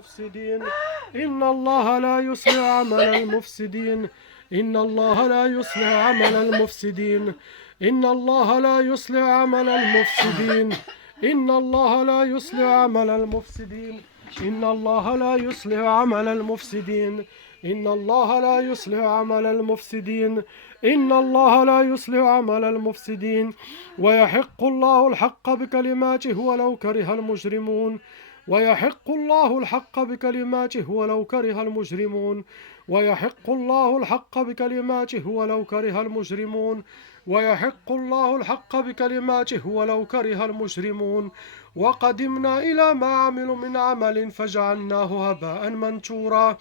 المفسدين إن الله لا يصلح عمل المفسدين إن الله لا يصلح عمل المفسدين إن الله لا يصلح عمل المفسدين إن الله لا يصلح عمل المفسدين إن الله لا يصلح عمل المفسدين إن الله لا يصلح عمل المفسدين إن الله لا يصلح عمل المفسدين ويحق الله الحق بكلماته ولو كره المجرمون ويحق الله الحق بكلماته ولو كره المجرمون ويحق الله الحق بكلماته ولو كره المجرمون ويحق الله الحق بكلماته ولو كره المجرمون وقدمنا إلى ما عملوا من عمل فجعلناه هباء منثورا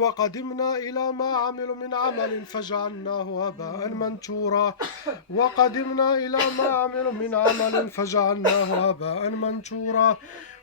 وقدمنا إلى ما عملوا من عمل فجعلناه هباء منثورا وقدمنا إلى ما عملوا من عمل فجعلناه هباء منثورا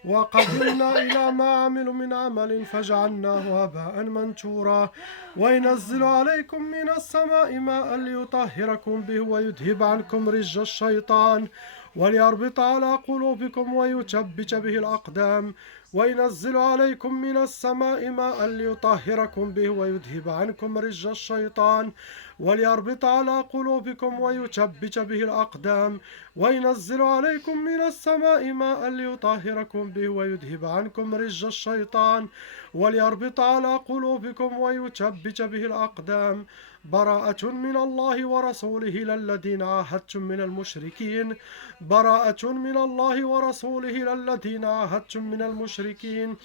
وقدمنا إلى ما عملوا من عمل فجعلناه هباء منثورا وينزل عليكم من السماء ماء ليطهركم به ويذهب عنكم رجز الشيطان وليربط على قلوبكم ويثبت به الأقدام وينزل عليكم من السماء ماء ليطهركم به ويذهب عنكم رجز الشيطان وليربط على قلوبكم ويثبت به الأقدام وينزل عليكم من السماء ماء ليطهركم به ويذهب عنكم رجز الشيطان وليربط على قلوبكم ويثبت به الأقدام براءة من الله ورسوله إلى الذين عاهدتم من المشركين براءة من الله ورسوله إلى الذين عاهدتم من المشركين